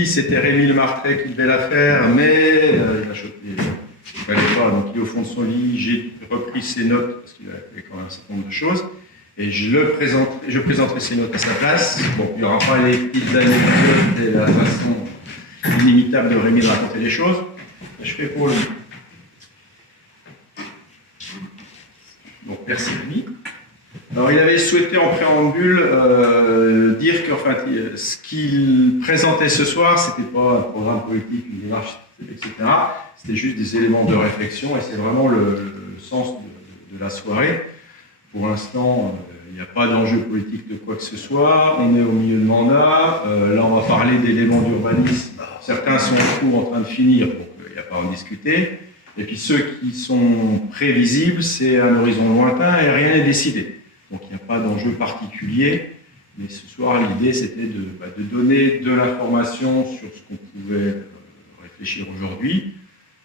partie, c'était Rémi Lemartret qui devait la faire, mais il a choqué, il ne fallait pas, donc il est au fond de son lit, j'ai repris ses notes, parce qu'il a fait quand même un certain nombre de choses, et je présenterai ses notes à sa place. Bon, il n'y aura pas les petites anecdotes et la façon inimitable de Rémi de raconter les choses. Je fais pour lui. Donc, merci Rémi. Alors, il avait souhaité en préambule dire que ce qu'il présentait ce soir, ce n'était pas un programme politique, une démarche, etc. C'était juste des éléments de réflexion et c'est vraiment le sens de la soirée. Pour l'instant, il n'y a pas d'enjeu politique de quoi que ce soit. On est au milieu de mandat. Là, on va parler d'éléments d'urbanisme. Certains sont en train de finir, donc il n'y a pas à en discuter. Et puis ceux qui sont prévisibles, c'est un horizon lointain et rien n'est décidé. Donc il n'y a pas d'enjeu particulier. Mais ce soir, l'idée, c'était de donner de l'information sur ce qu'on pouvait réfléchir aujourd'hui.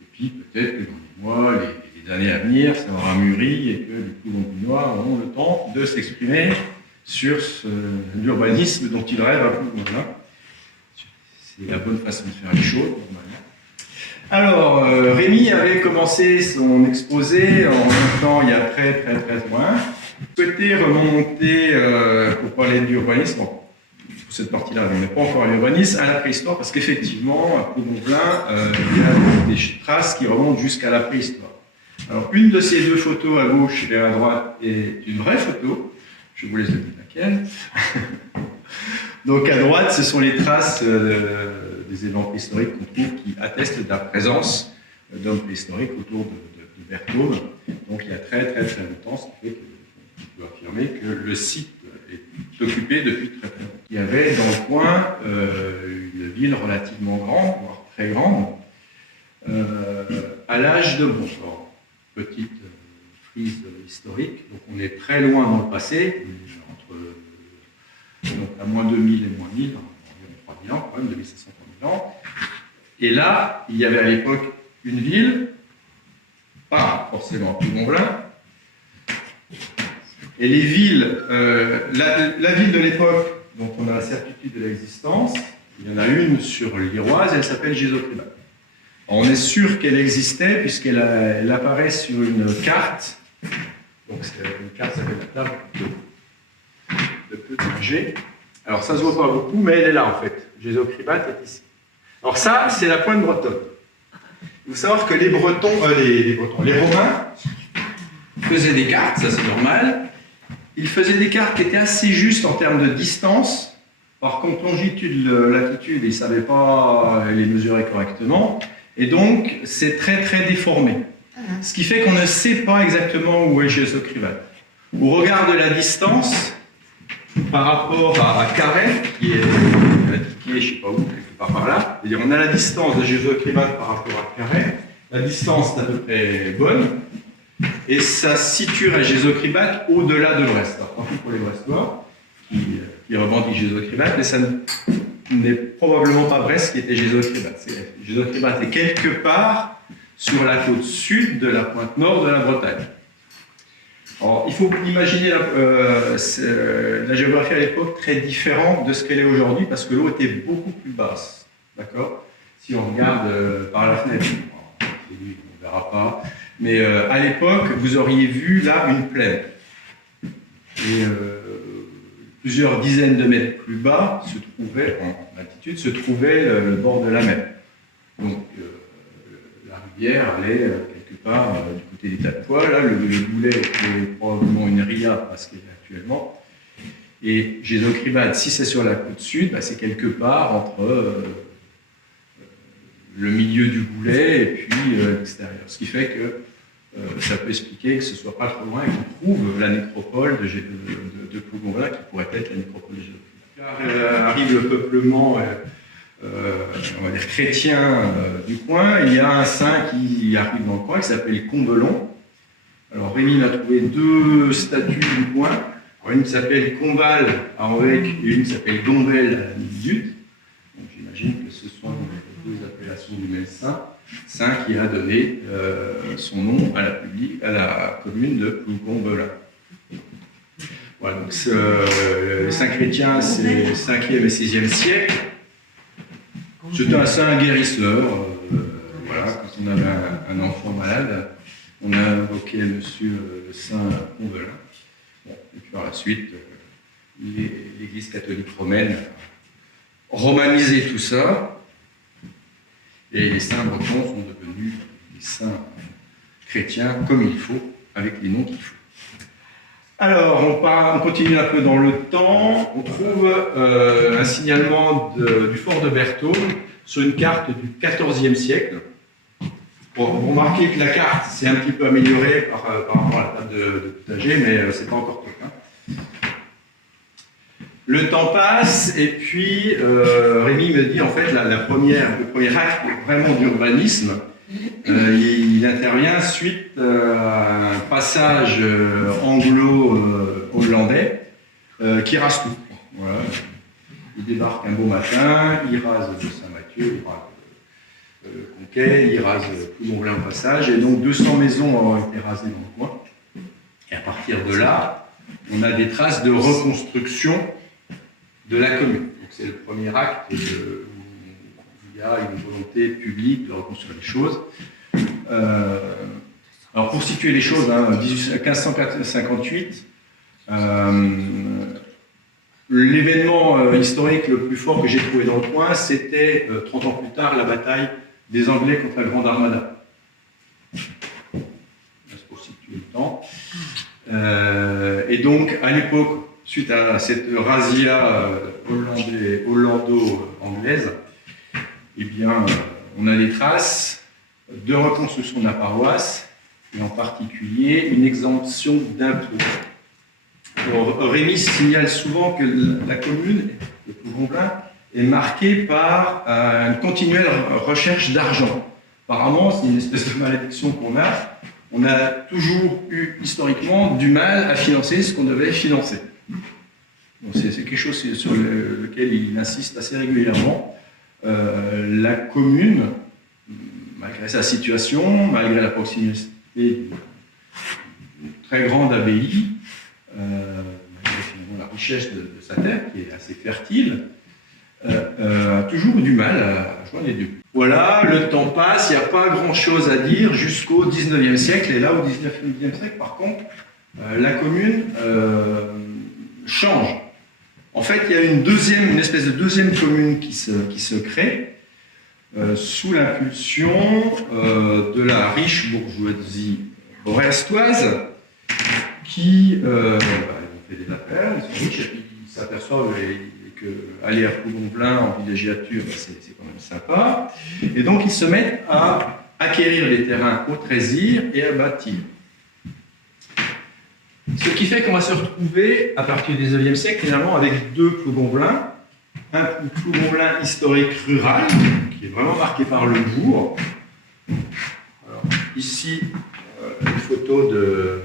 Et puis peut-être que dans les mois, les années à venir, ça aura mûri et que les plus londinois auront le temps de s'exprimer sur l'urbanisme dont ils rêvent un peu. Voilà. C'est la bonne façon de faire les choses, normalement. Alors, Rémi avait commencé son exposé en montant il y a très loin. Je souhaitais remonter, pour parler de l'urbanisme, bon, pour cette partie-là, on n'est pas encore à l'urbanisme, à la préhistoire, parce qu'effectivement, à Ploumont-Plein, il y a des traces qui remontent jusqu'à la préhistoire. Alors, une de ces deux photos à gauche et à droite est une vraie photo. Je vous laisse deviner laquelle. Donc, à droite, ce sont les traces des éléments préhistoriques qu'on trouve qui attestent de la présence d'hommes préhistoriques autour de Bertaume. Donc, il y a très longtemps, ce qui fait qu'on peut affirmer que le site est occupé depuis très longtemps. Il y avait dans le coin une ville relativement grande, voire très grande, à l'âge de bronze. Petite frise historique, donc on est très loin dans le passé, donc à moins 2000 et moins 1000, environ 3000 ans, quand même, 2500 3000 ans. Et là, il y avait à l'époque une ville, pas forcément Ploumont-Plein, et les villes, la ville de l'époque dont on a la certitude de l'existence, il y en a une sur l'Iroise, elle s'appelle Gézocribat. On est sûr qu'elle existait puisqu'elle apparaît sur une carte. Donc une carte s'appelle la table de Peutinger. Alors ça ne se voit pas beaucoup, mais elle est là en fait. Gézocribat est ici. Alors ça, c'est la pointe bretonne. Il faut savoir que les Romains faisaient des cartes, ça c'est normal. Ils faisaient des cartes qui étaient assez justes en termes de distance. Par contre, longitude, latitude, ils ne savaient pas les mesurer correctement. Et donc, c'est très déformé. Ce qui fait qu'on ne sait pas exactement où est Gézocribat. Au regard de la distance, par rapport à Carhaix, qui est indiqué, je ne sais pas où, quelque part par là, c'est-à-dire on a la distance de Gézocribat par rapport à Carhaix, la distance est à peu près bonne, et ça situe à Gézocribat au-delà de Brest. Alors, tant pis pour les Brestois, qui revendiquent Gézocribat, mais ça n'est probablement pas Brest qui était Gézocribat. Gézocribat est quelque part sur la côte sud de la pointe nord de la Bretagne. Alors, il faut imaginer la géographie à l'époque très différente de ce qu'elle est aujourd'hui, parce que l'eau était beaucoup plus basse. D'accord ? Si on regarde par la fenêtre, on ne verra pas, mais à l'époque, vous auriez vu là une plaine. Et plusieurs dizaines de mètres plus bas, en altitude, se trouvait le bord de la mer. Donc, la rivière allait quelque part du côté des tas de pois. Là, le goulet était probablement une ria, parce qu'elle est actuellement. Et Gézocribat, si c'est sur la côte sud, c'est quelque part entre le milieu du goulet et puis l'extérieur. Ce qui fait que ça peut expliquer que ce ne soit pas trop loin et qu'on trouve la nécropole de Ploumont-Plein, qui pourrait être la nécropole de Gézocribat. Là arrive le peuplement on va dire chrétien du coin. Il y a un saint qui arrive dans le coin qui s'appelle Combelon. Alors Rémi a trouvé deux statues du coin. Alors, une qui s'appelle Combal à Envec et une qui s'appelle Dombel à la Mille-Dut. Donc j'imagine que ce sont les deux appellations du même saint qui a donné son nom à la commune de Ploumont-Belin. Voilà, donc le saint chrétien, c'est le 5e et 6e siècle. C'était un guérisseur. Voilà, quand on avait un enfant malade, on a invoqué Monsieur Saint Combelin. Bon, et puis par la suite, l'Église catholique romaine a romanisé tout ça. Et les saints bretons sont devenus des saints chrétiens comme il faut, avec les noms qu'il faut. Alors, on continue un peu dans le temps. On trouve un signalement du fort de Berthaud sur une carte du XIVe siècle. Bon, vous remarquez que la carte s'est un petit peu améliorée par rapport à la table de potager, mais c'est pas encore top. Hein. Le temps passe, et puis Rémi me dit en fait le premier acte vraiment d'urbanisme, il intervient suite à un passage anglo-hollandais qui rase tout. Voilà. Il débarque un beau matin, il rase Saint-Mathieu, il rase Conquet, il rase Ploumont-Velin au passage, et donc 200 maisons ont été rasées dans le coin. Et à partir de là, on a des traces de reconstruction de la commune. Donc c'est le premier acte où il y a une volonté publique de reconstruire les choses. Alors pour situer les choses, 1558, l'événement historique le plus fort que j'ai trouvé dans le coin, c'était 30 ans plus tard la bataille des Anglais contre la Grande Armada. C'est pour situer le temps. Et donc à l'époque, suite à cette razzia hollando-anglaise, eh bien, on a des traces de reconstruction de la paroisse, et en particulier une exemption d'impôts. Rémi signale souvent que la commune, le Ploumont-Velin, est marquée par une continuelle recherche d'argent. Apparemment, c'est une espèce de malédiction qu'on a. On a toujours eu, historiquement, du mal à financer ce qu'on devait financer. C'est quelque chose sur lequel il insiste assez régulièrement. La commune, malgré sa situation, malgré la proximité d'une très grande abbaye, malgré la richesse de sa terre, qui est assez fertile, a toujours eu du mal à joindre les deux. Voilà, le temps passe, il n'y a pas grand-chose à dire jusqu'au XIXe siècle, et là, au XIXe siècle, par contre, la commune change. En fait, il y a une espèce de deuxième commune qui se crée sous l'impulsion de la riche bourgeoisie brestoise qui ils ont fait des affaires, ils sont riches, et puis ils s'aperçoivent qu'aller à Ploumont-Velin en villégiature, c'est quand même sympa. Et donc, ils se mettent à acquérir les terrains au Trésir et à bâtir. Ce qui fait qu'on va se retrouver, à partir du XIXe siècle, finalement, avec deux Ploumont-Velin. Un Ploumont-Velin historique rural, qui est vraiment marqué par le bourg. Alors, ici, une photo de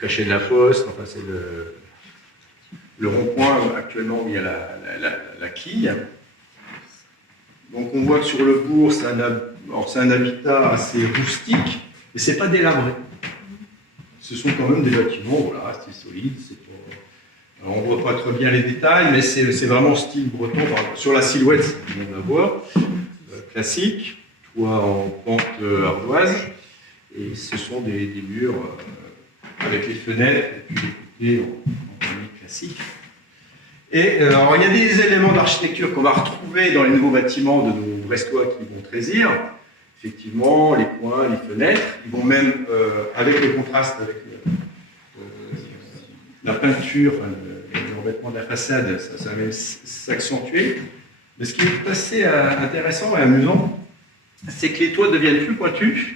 Cachet de la Poste, enfin c'est le rond-point actuellement où il y a la quille. Donc on voit que sur le bourg, c'est un habitat assez rustique, mais c'est pas délabré. Ce sont quand même des bâtiments, voilà, c'est solide. Alors, on ne voit pas très bien les détails, mais c'est vraiment style breton. Sur la silhouette, on va voir, classique, toit en pente ardoise, et ce sont des murs avec les fenêtres et puis les côtés en granit classique. Et alors, il y a des éléments d'architecture qu'on va retrouver dans les nouveaux bâtiments de nos Brestois qui vont Trésir. Effectivement, les coins, les fenêtres, ils vont même, avec le contraste avec la peinture, le revêtement de la façade, ça va même s'accentuer. Mais ce qui est assez intéressant et amusant, c'est que les toits deviennent plus pointus,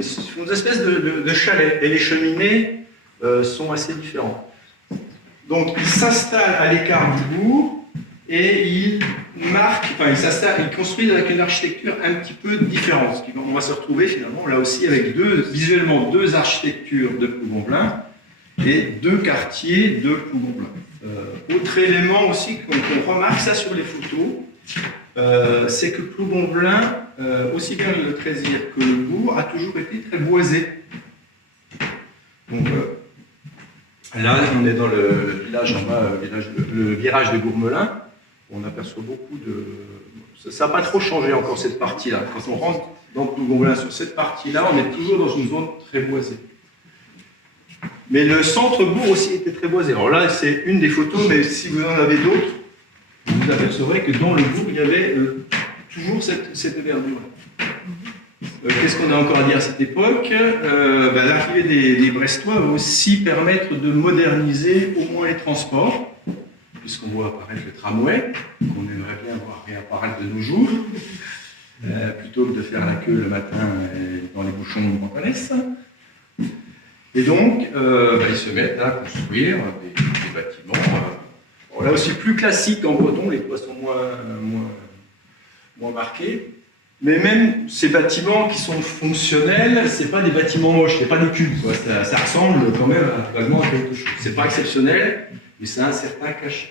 ce sont des espèces de chalets, et les cheminées sont assez différentes. Donc, ils s'installent à l'écart du bourg, et ils construisent avec une architecture un petit peu différente. On va se retrouver finalement là aussi avec visuellement deux architectures de Ploumont-Velin et deux quartiers de Ploumont-Velin. Autre élément aussi qu'on remarque ça sur les photos, c'est que Ploumont-Velin, aussi bien le Trésir que le bourg, a toujours été très boisé. Donc là, on est dans le village en bas, le virage de Gourmelin. on aperçoit beaucoup de... Ça n'a pas trop changé encore cette partie-là. Quand on rentre dans Plougonvelin sur cette partie-là, on est toujours dans une zone très boisée. Mais le centre-bourg aussi était très boisé. Alors là, c'est une des photos, mais si vous en avez d'autres, vous apercevrez que dans le bourg, il y avait toujours cette verdure. Qu'est-ce qu'on a encore à dire à cette époque? L'arrivée des Brestois va aussi permettre de moderniser au moins les transports, puisqu'on voit apparaître le tramway, qu'on aimerait bien voir réapparaître de nos jours, plutôt que de faire la queue le matin dans les bouchons de Montanès. Et donc, ils se mettent à construire des bâtiments. Là aussi, plus classiques en breton, les toits sont moins marqués. Mais même ces bâtiments qui sont fonctionnels, ce n'est pas des bâtiments moches, ce n'est pas des cubes. Ça ressemble quand même vaguement à quelque chose. Ce n'est pas exceptionnel, mais c'est un certain cachet.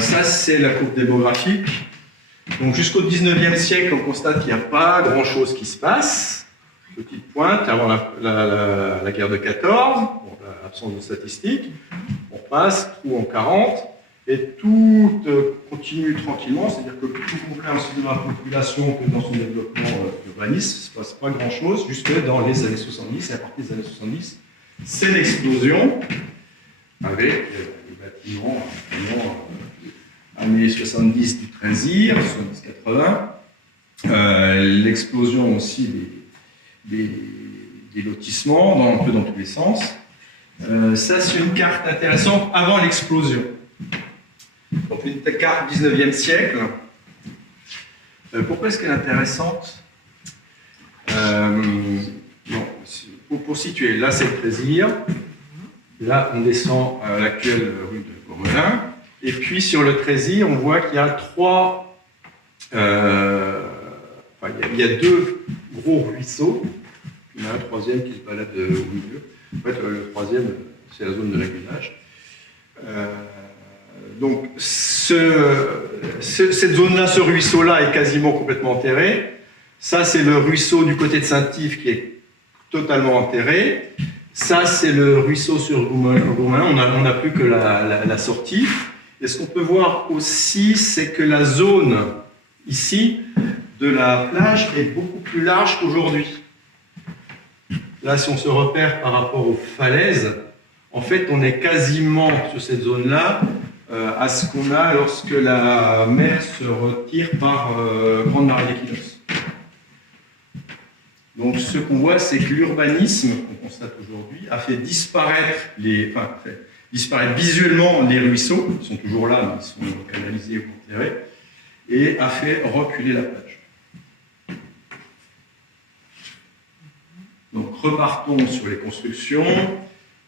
Ça, c'est la courbe démographique. Donc jusqu'au 19e siècle, on constate qu'il n'y a pas grand-chose qui se passe. Petite pointe, avant la guerre de 14, bon, l'absence de statistiques. On passe, trou en 40. Et tout continue tranquillement, c'est-à-dire que tout Plougonvelin, aussi de la population que dans son développement urbaniste, il ne se passe pas grand-chose, jusque dans les années 70, et à partir des années 70, c'est l'explosion, avec les bâtiments, années 70 du Trésir, 70-80, l'explosion aussi des lotissements, un peu dans tous les sens. Ça, c'est une carte intéressante avant l'explosion. Donc une carte 19e siècle. Pourquoi est-ce qu'elle est intéressante? Pour situer, là c'est le Trésir, là on descend à l'actuelle rue de Gourmelin, et puis sur le Trésir on voit qu'il y a il y a deux gros ruisseaux, il y en a un troisième qui se balade au milieu. En fait, le troisième c'est la zone de régulage. Donc, cette zone-là, ce ruisseau-là est quasiment complètement enterré. Ça, c'est le ruisseau du côté de Saint-Yves qui est totalement enterré. Ça, c'est le ruisseau sur Gourmelin. On n'a plus que la sortie. Et ce qu'on peut voir aussi, c'est que la zone, ici, de la plage est beaucoup plus large qu'aujourd'hui. Là, si on se repère par rapport aux falaises, en fait, on est quasiment sur cette zone-là à ce qu'on a lorsque la mer se retire par grande marée d'équinoxe. Donc, ce qu'on voit, c'est que l'urbanisme, qu'on constate aujourd'hui, a fait disparaître visuellement les ruisseaux, ils sont toujours là, mais ils sont canalisés ou enterrés, et a fait reculer la plage. Donc, repartons sur les constructions.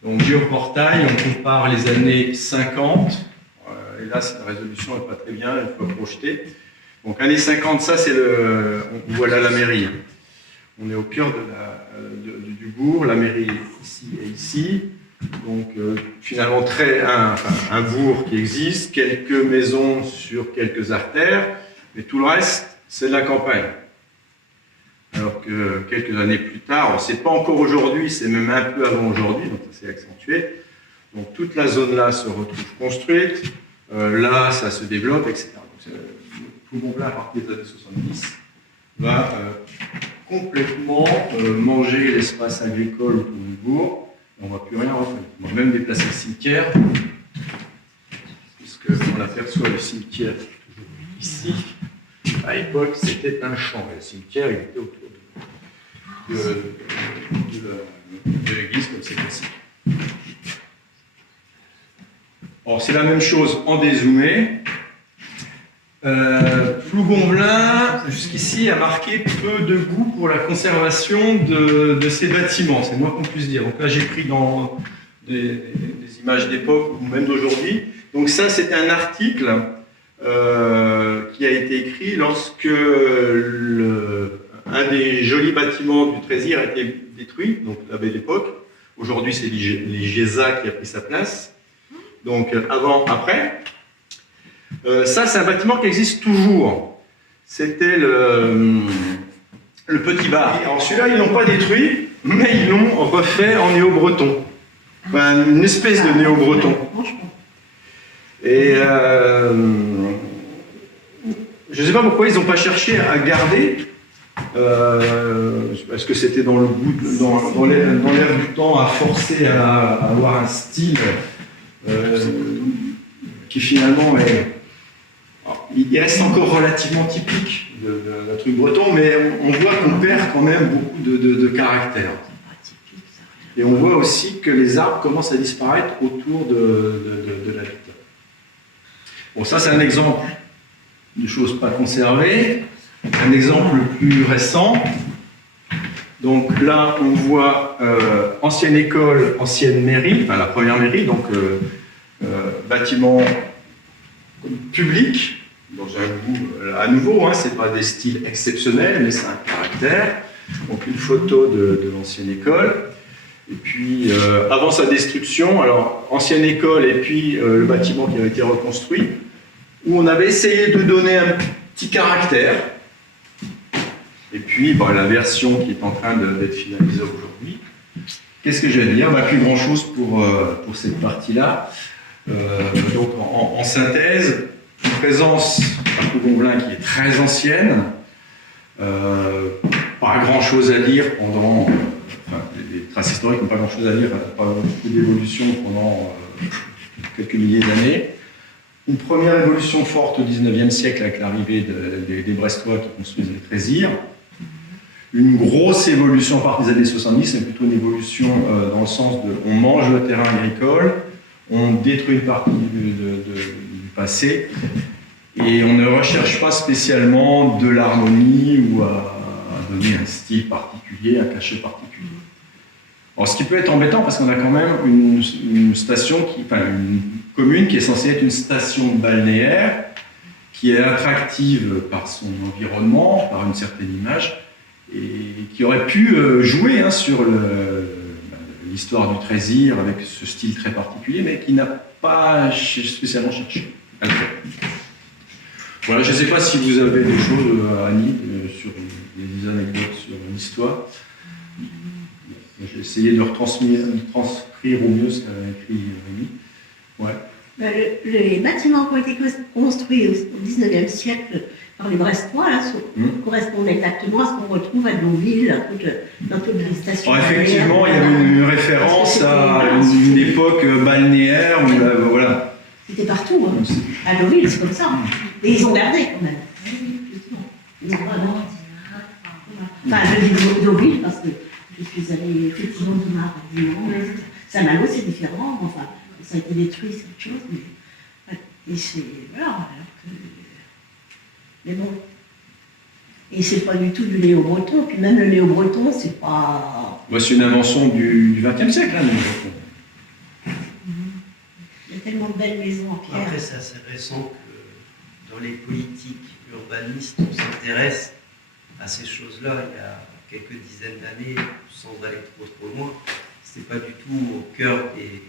Donc, géoportail, on compare les années 50. Et là, cette résolution n'est pas très bien, il faut projeter. Donc, années 50, ça, c'est on voit là la mairie. On est au cœur du bourg, la mairie ici et ici. Donc, finalement, un bourg qui existe, quelques maisons sur quelques artères, mais tout le reste, c'est de la campagne. Alors que quelques années plus tard, ce n'est pas encore aujourd'hui, c'est même un peu avant aujourd'hui, donc ça s'est accentué. Donc, toute la zone-là se retrouve construite. Là, ça se développe, etc. Donc, Plougonvelin, à partir des années 70, va complètement manger l'espace agricole autour du bourg. On ne va plus rien refaire. On va même déplacer le cimetière, puisqu'on aperçoit le cimetière toujours ici. À l'époque, c'était un champ. Et le cimetière, il était autour de l'église, comme c'est classique. Alors, c'est la même chose en dézoomé. Plougonvelin, jusqu'ici, a marqué peu de goût pour la conservation de ses bâtiments, c'est le moins qu'on puisse dire. Donc là, j'ai pris dans des images d'époque ou même d'aujourd'hui. Donc ça, c'est un article qui a été écrit lorsque un des jolis bâtiments du Trésir a été détruit, donc à la belle époque. Aujourd'hui, c'est l'IGESA qui a pris sa place. Donc avant, après. Ça, c'est un bâtiment qui existe toujours. C'était le Petit Bar. Alors celui-là, ils ne l'ont pas détruit, mais ils l'ont refait en néo-breton. Enfin, une espèce de néo-breton. Et je ne sais pas pourquoi ils n'ont pas cherché à garder, parce que c'était dans l'air du temps, à forcer à avoir un style qui finalement est... Alors, il reste encore relativement typique d'un truc breton, mais on voit qu'on perd quand même beaucoup de caractère. Et on voit aussi que les arbres commencent à disparaître autour de l'habitat. Bon, ça c'est un exemple de choses pas conservées. Un exemple plus récent. Donc là, on voit ancienne école, ancienne mairie, enfin la première mairie, donc bâtiment public. Dans un goût, à nouveau, hein, c'est pas des styles exceptionnels, mais c'est un caractère. Donc une photo de l'ancienne école. Et puis, avant sa destruction, alors ancienne école et puis le bâtiment qui a été reconstruit, où on avait essayé de donner un petit caractère. Et puis, la version qui est en train d'être finalisée aujourd'hui. Qu'est-ce que je vais dire? Plus grand-chose pour cette partie-là. Donc, en synthèse, une présence à Coulomblin qui est très ancienne, pas grand-chose à dire pendant... les traces historiques n'ont pas grand-chose à dire, pas beaucoup d'évolution pendant quelques milliers d'années. Une première évolution forte au XIXe siècle avec l'arrivée des Brestois qui construisent les Trésirs. Une grosse évolution à partir des années 70, c'est plutôt une évolution dans le sens de on mange le terrain agricole, on détruit une partie du passé, et on ne recherche pas spécialement de l'harmonie ou à donner un style particulier, un cachet particulier. Alors, ce qui peut être embêtant parce qu'on a quand même une station, une commune qui est censée être une station balnéaire, qui est attractive par son environnement, par une certaine image, et qui aurait pu jouer sur l'histoire du Trésir avec ce style très particulier, mais qui n'a pas spécialement cherché à le faire. Voilà, je ne sais pas si vous avez des choses, Annie, sur des anecdotes sur l'histoire. J'ai essayé de transcrire au mieux ce qu'a écrit Rémi. Ouais. Les bâtiments qui ont été construits au XIXe siècle par les Brestois correspondent exactement à ce qu'on retrouve à Deauville, dans toutes les stations. Alors, effectivement, il y avait une référence à une époque balnéaire où voilà. C'était partout. Hein. À Deauville, c'est comme ça. Et ils ont gardé quand même. Enfin, je dis Deauville parce que je suis allée effectivement du Mar à Dinan. Saint-Malo, c'est différent. Enfin, ça a été détruit, c'est autre chose. Et c'est. Voilà. Alors que, mais bon. Et c'est pas du tout du néo-breton. Puis même le néo-breton, c'est pas. C'est une invention du XXe siècle, le néo-breton. Il y a tellement de belles maisons en pierre. Après, c'est assez récent que dans les politiques urbanistes, on s'intéresse à ces choses-là. Il y a quelques dizaines d'années, sans aller trop loin, c'était pas du tout au cœur des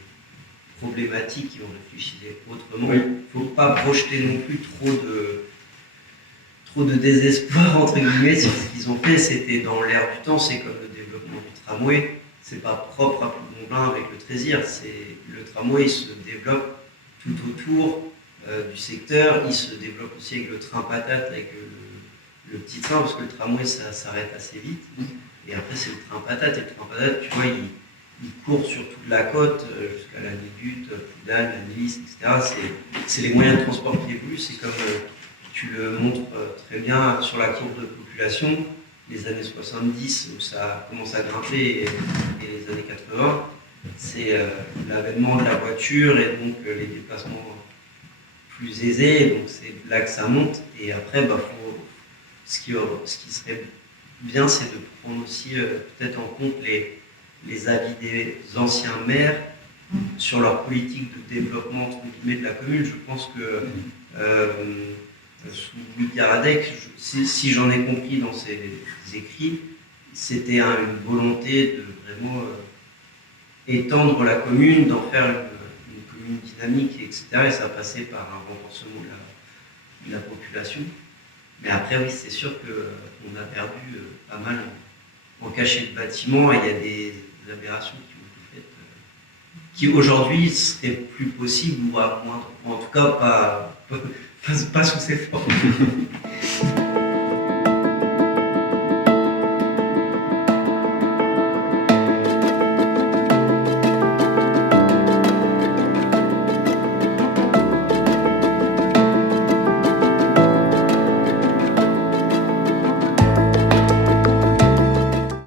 problématiques qui ont réfléchi autrement. Il ne faut pas projeter non plus trop de désespoir entre guillemets sur ce qu'ils ont fait. C'était dans l'air du temps, c'est comme le développement du tramway. C'est pas propre à Plombin avec le Trésir. Le tramway, il se développe tout autour du secteur. Il se développe aussi avec le train patate, avec le petit train, parce que le tramway, ça s'arrête assez vite. Et après, c'est le train patate. Et le train patate, tu vois, il court sur toute la côte, jusqu'à la Négute, Poudane, la Nice, etc. C'est les moyens de transport qui évoluent. C'est comme tu le montres très bien sur la courbe de population, les années 70, où ça commence à grimper, et les années 80, c'est l'avènement de la voiture et donc les déplacements plus aisés. Donc c'est là que ça monte. Et après, ce qui serait bien, c'est de prendre aussi peut-être en compte les avis des anciens maires sur leur politique de développement entre guillemets de la commune. Je pense que sous Louis Garadec, si j'en ai compris dans ses écrits, c'était une volonté de vraiment étendre la commune, d'en faire une commune dynamique, etc. Et ça passait par un renforcement de la population. Mais après, oui, c'est sûr qu'on a perdu pas mal en cachet de bâtiments, et il y a des aberrations qui ont été faites qui aujourd'hui serait plus possible ou à moindre, en tout cas pas sous ces formes.